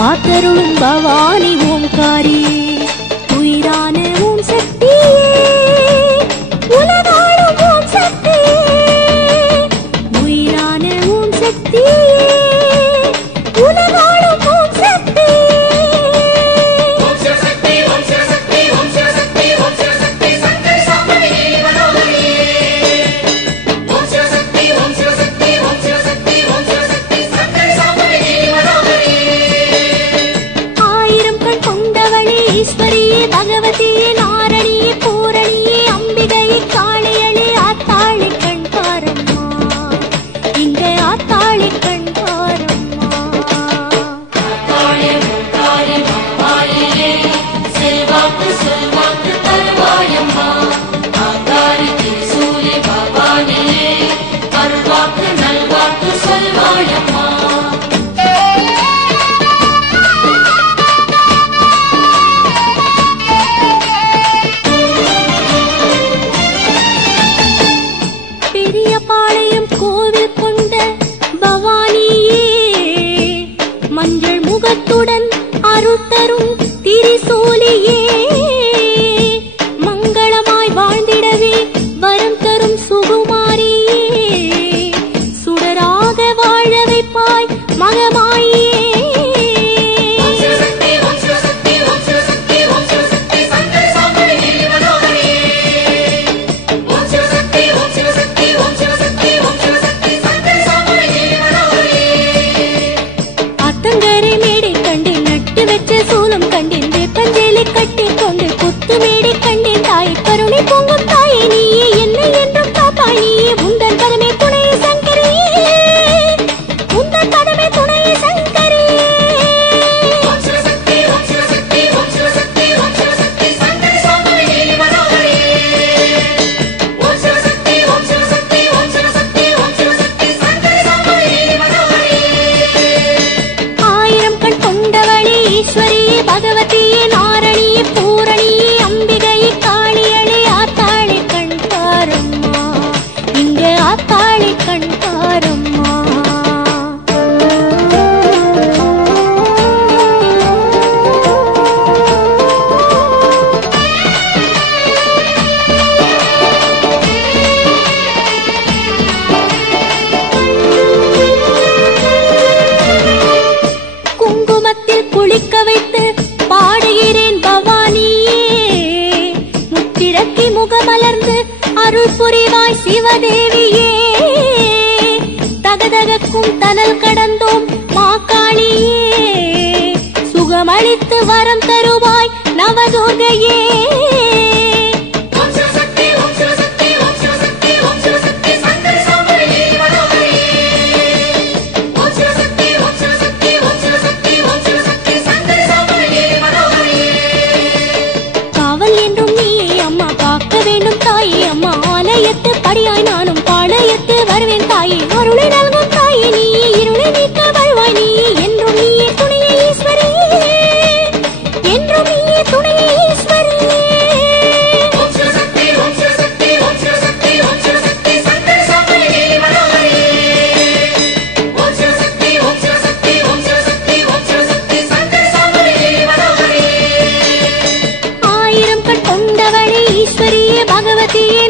காத்தருளும் பவானி ஓம்காரியே உயிரான ஓம் சக்தியே உலகாளும் ஓம் சக்தியே உயிரான ஓம் சக்தியே உலகாளும் ஓம் சக்தியே भगवतीये नारणीये पूरणीये अंबिகையே காளியளே ஆத்தாளி கண்பாரம்மா இங்கே ஆத்தாளி கண்பாரம்மா ஆத்தாளே முத்தாளே மம்மாளியே செல்வாக்கு செல்வாக்கு தருவாயம்மா ஆத்தாளி திரிசூலி பவானியே அருள்வாக்கு நல்வாக்கு சொல்வாயம்மா பாளையம் கோவில் கொண்ட பவானியே மஞ்சள் முகத்துடன் அருள் தரும் திரிசூலியே மங்களமாய் வாழ்ந்திடவே வரம் தரும் சுகுமாரியே சுடராக வாழ வைப்பாய் மகமாயே சூலம் கண்டேன் வேப்பஞ்சேலை கட்டி கொண்டு குத்து மேடை கண்டேன் தாயை கருணை பொங்கும் தாயை நீயே என்னை என்றும் காப்பாய் நீயே உந்தன் பதமே துணையே சங்கரியே உந்தன் பதமே துணையே சங்கரியே ஈஸ்வரியே பகவதியே நாரணியே பூரணியே அம்பிகையே காளியளே ஆத்தாளி கண்பாரம்மா இங்கே ஆத்தாளி கண்பாரம்மா குங்குமத்தில் குளிக்க வைத்து பாடுகிறேன் பவானியே முத்திரக்கி முகமலர்ந்து அருள் புரிவாய் சிவதேவியே தகதகக்கும் தனல் கடந்தோம் மாகாளியே சுகமளித்து வரம் தருவாய் நவதுர்கையே அம்மா ஆலயத்து படியாய் நானும் பாளையத்து வருவேன் தாயே அருளை நல்கும் தாயே நீயே இருளை நீக்க வருவாய் நீயே என்றும் நீயே துணையே ஈஸ்வரியே என்றும் நீயே துணையே ஈஸ்வரியே ஆயிரம் கண் கொண்டவளே ஈஸ்வரியே பகவதியே